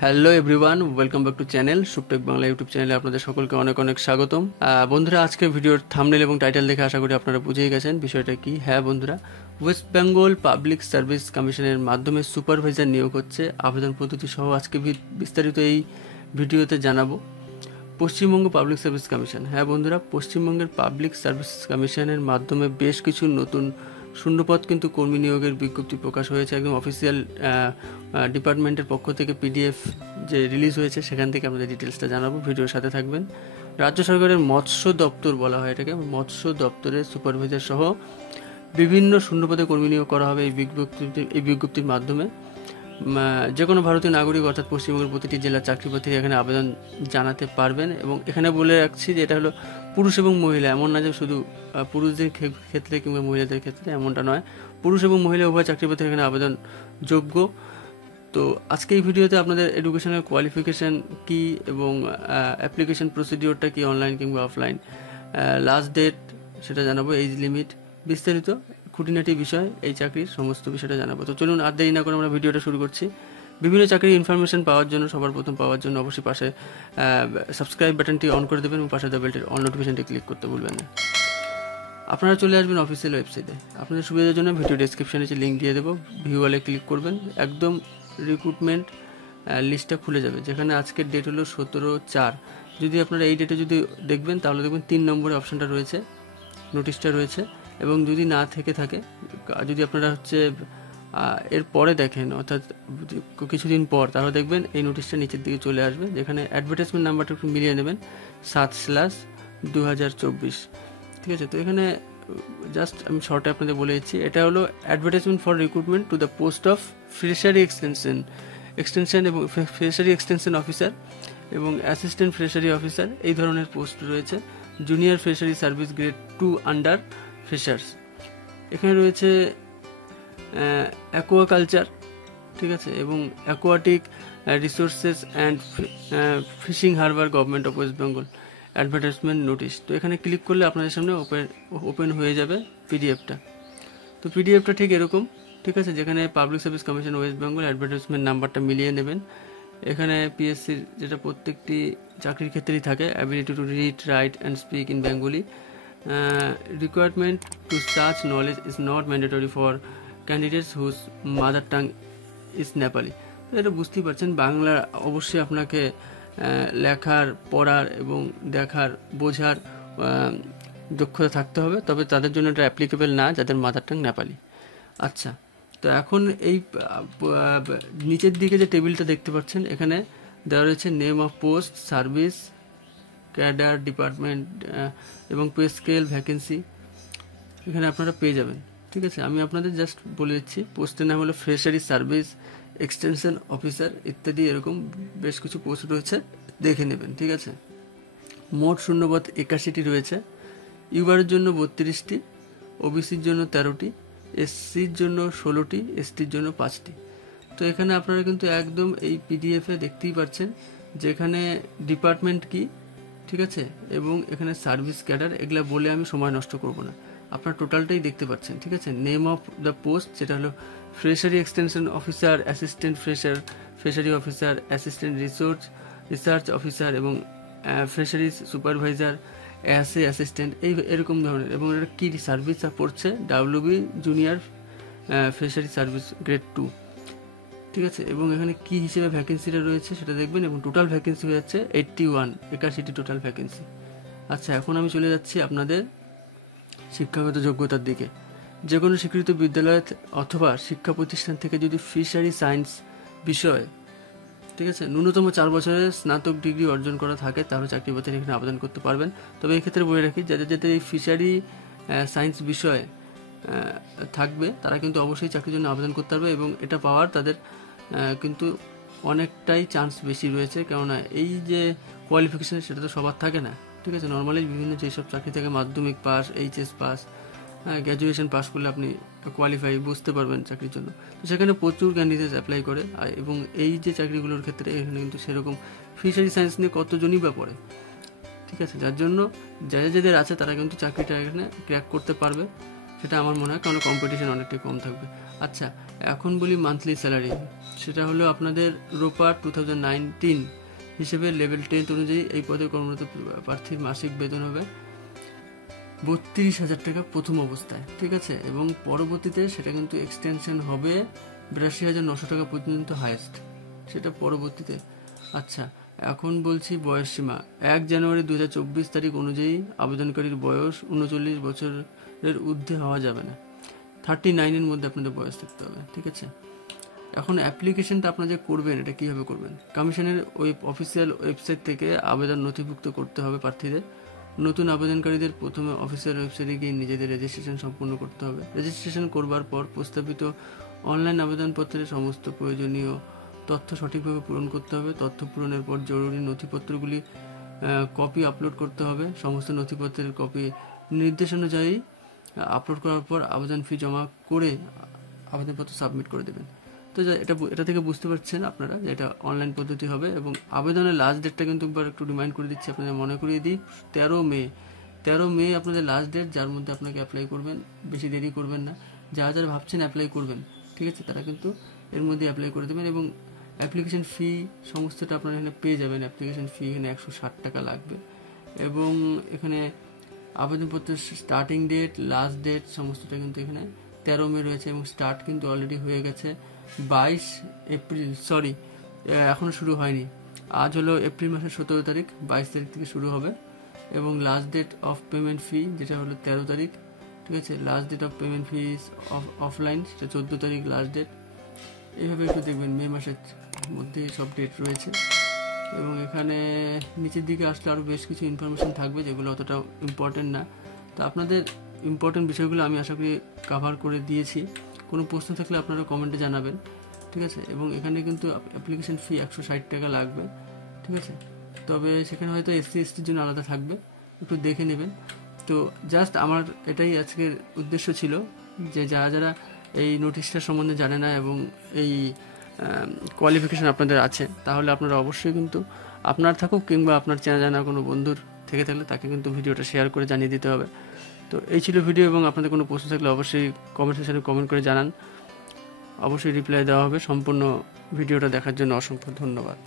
Hello everyone, welcome back to channel Suptech Bangla YouTube চ্যানেলে আপনাদের সকলকে অনেক অনেক স্বাগতম। বন্ধুরা, আজকে ভিডিওর থাম্বনেল এবং টাইটেল দেখে আশা করি আপনারা বুঝেই গেছেন বিষয়টা কি। হ্যাঁ বন্ধুরা, ওয়েস্ট বেঙ্গল পাবলিক সার্ভিস কমিশনের মাধ্যমে সুপারভাইজার নিয়োগ হচ্ছে। আবেদন পদ্ধতি সহ আজকে বিস্তারিত এই ভিডিওতে জানাবো। পশ্চিমবঙ্গ পাবলিক সার্ভিস কমিশন, হ্যাঁ বন্ধুরা, পশ্চিমবঙ্গের পাবলিক সার্ভিস কমিশনের মাধ্যমে বেশ কিছু নতুন শূন্যপদ কিন্তু কর্মী নিয়োগের বিজ্ঞপ্তি প্রকাশ হয়েছে। একদম অফিসিয়াল ডিপার্টমেন্টের পক্ষ থেকে পিডিএফ যে রিলিজ হয়েছে সেখান থেকে আপনাদের ডিটেলসটা জানাবো, ভিডিওর সাথে থাকবেন। রাজ্য সরকারের মৎস্য দপ্তর বলা হয় এটাকে, মৎস্য দপ্তরের সুপারভাইজার সহ বিভিন্ন শূন্যপদে কর্মী নিয়োগ করা হবে এই বিজ্ঞপ্তির মাধ্যমে। যে কোনো ভারতীয় নাগরিক অর্থাৎ পশ্চিমবঙ্গের প্রতিটি জেলার চাকরিপ্রার্থী এখানে আবেদন জানাতে পারবেন। এবং এখানে বলে রাখছি যে এটা হলো পুরুষ এবং মহিলা, এমন না যে শুধু পুরুষদের ক্ষেত্রে কিংবা মহিলাদের ক্ষেত্রে, এমনটা নয়। পুরুষ এবং মহিলা উভয় চাকরিপ্রার্থী এখানে আবেদন যোগ্য। তো আজকে এই ভিডিওতে আপনাদের এডুকেশনাল কোয়ালিফিকেশান কি এবং অ্যাপ্লিকেশন প্রসিডিওরটা কি, অনলাইন কিংবা অফলাইন, লাস্ট ডেট সেটা জানাবো, এজ লিমিট, বিস্তারিত খুঁটিনাটি বিষয় এই চাকরির সমস্ত বিষয়টা জানাবো। তো চলুন আর দেরি না করে আমরা ভিডিওটা শুরু করছি। বিভিন্ন চাকরির ইনফরমেশন পাওয়ার জন্য, সবার প্রথম পাওয়ার জন্য অবশ্যই পাশে সাবস্ক্রাইব বাটনটি অন করে দেবেন এবং পাশে বেলটির অল নোটিফিকেশনটি ক্লিক করতে ভুলবেন না। আপনারা চলে আসবেন অফিসিয়াল ওয়েবসাইটে। আপনাদের সুবিধার জন্য ভিডিও ডেসক্রিপশনে যে লিঙ্ক দিয়ে দেবো, ভিউ ওয়ালে ক্লিক করবেন, একদম রিক্রুটমেন্ট লিস্টটা খুলে যাবে, যেখানে আজকের ডেট হলো 17/4। যদি আপনারা এই ডেটে যদি দেখবেন তাহলে দেখবেন 3 নম্বরে অপশানটা রয়েছে, নোটিশটা রয়েছে। এবং যদি না থেকে থাকে, যদি আপনারা এর পরে দেখেন অর্থাৎ কিছুদিন পর, তাহলে দেখবেন এই নোটিশটা নিচের দিকে চলে আসবে, যেখানে অ্যাডভার্টাইজমেন্ট নাম্বারটা একটু মিলিয়ে নেবেন, 7/2024। ঠিক আছে, তো এখানে জাস্ট আমি শর্টে আপনাদের বলে দিচ্ছি, এটা হলো advertisement for recruitment to the post of fishery extension এবং ফিশারি এক্সটেনশন অফিসার এবং অ্যাসিস্ট্যান্ট ফিশারি অফিসার, এই ধরনের পোস্ট রয়েছে। Junior fishery service grade 2 under fishers. এখানে রয়েছে অ্যাকোয়াকালচার, ঠিক আছে, এবং aquatic resources and fishing harbour, government of West Bengal, advertisement notice. তো এখানে ক্লিক করলে আপনাদের সামনে ওপেন হয়ে যাবে পিডিএফটা। তো পিডিএফটা ঠিক এরকম, ঠিক আছে, যেখানে public service commission West Bengal advertisement নাম্বারটা মিলিয়ে নেবেন। এখানে পিএসসির যেটা প্রত্যেকটি চাকরির ক্ষেত্রেই থাকে, ability to read, write and speak in Bengali, requirement to such knowledge is not mandatory for candidates whose mother tongue is Nepali. তো এটা বুঝতেই পারছেন, বাংলা অবশ্যই আপনাকে লেখার, পড়ার এবং দেখার, বোঝার দক্ষতা থাকতে হবে, তবে তাদের জন্য এটা অ্যাপ্লিকেবল না যাদের মাদার টাং নেপালি। আচ্ছা, তো এখন এই নিচের দিকে যে টেবিলটা দেখতে পাচ্ছেন, এখানে দেওয়া রয়েছে name of post, service, cadre, department এবং পে স্কেল, ভ্যাকেন্সি এখানে আপনারা পেয়ে যাবেন। ঠিক আছে, আমি আপনাদের জাস্ট বলে দিচ্ছি, পোস্টের নাম হলো ফিশারি সার্ভিস এক্সটেনশন অফিসার ইত্যাদি, এরকম বেশ কিছু পোস্ট রয়েছে, দেখে নেবেন। ঠিক আছে, মোট শূন্যপদ 81টি রয়েছে। ইউআরের জন্য 32টি, ওবিসির জন্য 13টি, এসসির জন্য 16টি, এসটির জন্য 5টি। তো এখানে আপনারা কিন্তু একদম এই পিডিএফে দেখতেই পাচ্ছেন যেখানে ডিপার্টমেন্ট কি, ঠিক আছে, এবং এখানে সার্ভিস ক্যাডার, এগুলা বলে আমি সময় নষ্ট করব না, আপনারা টোটালটাই দেখতে পাচ্ছেন। ঠিক আছে, নেম অফ দ্য পোস্ট যেটা হলো fishery extension officer, assistant fishery officer, assistant research officer এবং ফিশারিজ সুপারভাইজার, অ্যাসিস্ট্যান্ট, এরকম ধরনের। এবং এটা কি সার্ভিস পড়ছে, WB junior fishery service grade 2। ঠিক আছে, এবং এখানে কি হিসেবে ভ্যাকেন্সিটা রয়েছে সেটা দেখবেন, এবং টোটাল ভ্যাকেন্সি হয়ে যাচ্ছে 81টি টোটাল ভ্যাকেন্সি। আচ্ছা, এখন আমি চলে যাচ্ছি আপনাদের শিক্ষাগত যোগ্যতার দিকে। যে কোনো স্বীকৃত বিদ্যালয় অথবা শিক্ষা প্রতিষ্ঠান থেকে যদি ফিশারি সায়েন্স বিষয়, ঠিক আছে, ন্যূনতম 4 বছরের স্নাতক ডিগ্রি অর্জন করা থাকে, তাহলে চাকরি বাতিল এখানে আবেদন করতে পারবেন। তবে এক্ষেত্রে বলে রাখি, যাদের যাদের এই ফিশারি সায়েন্স বিষয় থাকবে তারা কিন্তু অবশ্যই চাকরির জন্য আবেদন করতে পারবে, এবং এটা পাওয়ার তাদের কিন্তু অনেকটাই চান্স বেশি রয়েছে, কেননা এই যে কোয়ালিফিকেশন সেটা তো সবার থাকে না। ঠিক আছে, নর্মালি বিভিন্ন যেসব চাকরি থেকে মাধ্যমিক pass, HS pass, graduation pass করলে আপনি কোয়ালিফাই, বুঝতে পারবেন চাকরির জন্য। তো সেখানে প্রচুর ক্যান্ডিডেট অ্যাপ্লাই করে, এবং এই যে চাকরিগুলোর ক্ষেত্রে এখানে কিন্তু সেরকম ফিশারি সায়েন্স নিয়ে কতজনই বা পড়ে। ঠিক আছে, যার জন্য যাদের আছে তারা কিন্তু চাকরিটা এখানে ক্র্যাক করতে পারবে, সেটা আমার মনে হয়, কারণ কম্পিটিশন অনেকটাই কম থাকবে। আচ্ছা, এখন বলি মান্থলি স্যালারি। সেটা হলো আপনাদের রোপা 2019 হিসেবে লেভেল 10 অনুযায়ী এই পদে কর্মরত প্রার্থীর মাসিক বেতন হবে 32,000 টাকা প্রথম অবস্থায়, ঠিক আছে। এবং পরবর্তীতে সেটা কিন্তু এক্সটেনশন হবে 82,900 টাকা পর্যন্ত হাইয়েস্ট, সেটা পরবর্তীতে। আচ্ছা, এখন বলছি বয়স সীমা। 1 জানুয়ারি 2024 তারিখ অনুযায়ী আবেদনকারীর বয়স 39 বছরের ঊর্ধ্বে হওয়া যাবে না, 39-এর মধ্যে আপনাদের বয়স থাকতে হবে, ঠিক আছে। এখন অ্যাপ্লিকেশনটা আপনারা যে করবেন, এটা কীভাবে করবেন? কমিশনের অফিসিয়াল ওয়েবসাইট থেকে আবেদন নথিভুক্ত করতে হবে প্রার্থীদের। নতুন আবেদনকারীদের প্রথমে অফিসিয়াল ওয়েবসাইটে গিয়ে নিজেদের রেজিস্ট্রেশন সম্পূর্ণ করতে হবে। রেজিস্ট্রেশন করবার পর প্রস্তাবিত অনলাইন আবেদনপত্রের সমস্ত প্রয়োজনীয় তথ্য সঠিকভাবে পূরণ করতে হবে। তথ্য পূরণের পর জরুরি নথিপত্রগুলি কপি আপলোড করতে হবে। সমস্ত নথিপত্রের কপি নির্দেশ অনুযায়ী আপলোড করার পর আবেদন ফি জমা করে আবেদনপত্র সাবমিট করে দেবেন। তো এটা থেকে বুঝতে পারছেন আপনারা যে এটা অনলাইন পদ্ধতি হবে। এবং আবেদনের লাস্ট ডেটটা কিন্তু একটু রিমাইন্ড করে দিচ্ছি, আপনাদের মনে করিয়ে দিই। 13 মে আপনাদের লাস্ট ডেট, যার মধ্যে আপনাকে অ্যাপ্লাই করবেন। বেশি দেরি করবেন না। যারা ভাবছেন অ্যাপ্লাই করবেন, ঠিক আছে, তারা কিন্তু এর মধ্যে অ্যাপ্লাই করে দেবেন। এবং অ্যাপ্লিকেশন ফি সমস্তটা আপনারা এখানে পেয়ে যাবেন। অ্যাপ্লিকেশন ফি এখানে 160 টাকা লাগবে। এবং এখানে আবেদনপত্রের স্টার্টিং ডেট, লাস্ট ডেট সমস্তটা কিন্তু এখানে 13 মে রয়েছে। এবং স্টার্ট কিন্তু অলরেডি হয়ে গেছে 22 এপ্রিল, এখনও শুরু হয়নি। আজ হলো এপ্রিল মাসের 17 তারিখ, 22 তারিখ থেকে শুরু হবে। এবং last date of payment fee যেটা হলো 13 তারিখ, ঠিক আছে। Last date of payment fee offline সেটা 14 তারিখ লাস্ট ডেট। এইভাবে একটু দেখবেন, মে মাসের মধ্যে সব ডেট রয়েছে। এবং এখানে নিচের দিকে আসলে আরও বেশ কিছু ইনফরমেশন থাকবে যেগুলো অতটা ইম্পর্টেন্ট না। তো আপনাদের ইম্পর্টেন্ট বিষয়গুলো আমি আশা করি কভার করে দিয়েছি। কোনো প্রশ্ন থাকলে আপনারা কমেন্টে জানাবেন, ঠিক আছে। এবং এখানে কিন্তু অ্যাপ্লিকেশন ফি 160 টাকা লাগবে, ঠিক আছে। তবে সেখানে হয়তো SC STর জন্য আলাদা থাকবে, একটু দেখে নেবেন। তো জাস্ট আমার এটাই আজকের উদ্দেশ্য ছিল যে যারা এই নোটিশটার সম্বন্ধে জানে না এবং এই কোয়ালিফিকেশন আপনাদের আছে, তাহলে আপনারা অবশ্যই কিন্তু আপনার থাকুক কিংবা আপনার চেনা জানা কোনো বন্ধুর থেকে থাকলে তাকে কিন্তু ভিডিওটা শেয়ার করে জানিয়ে দিতে হবে। তো এই ছিল ভিডিও। এবং আপনাদের কোনো প্রশ্ন থাকলে অবশ্যই কমেন্ট সেকশনে কমেন্ট করে জানান, অবশ্যই রিপ্লাই দেওয়া হবে। সম্পূর্ণ ভিডিওটা দেখার জন্য অসংখ্য ধন্যবাদ।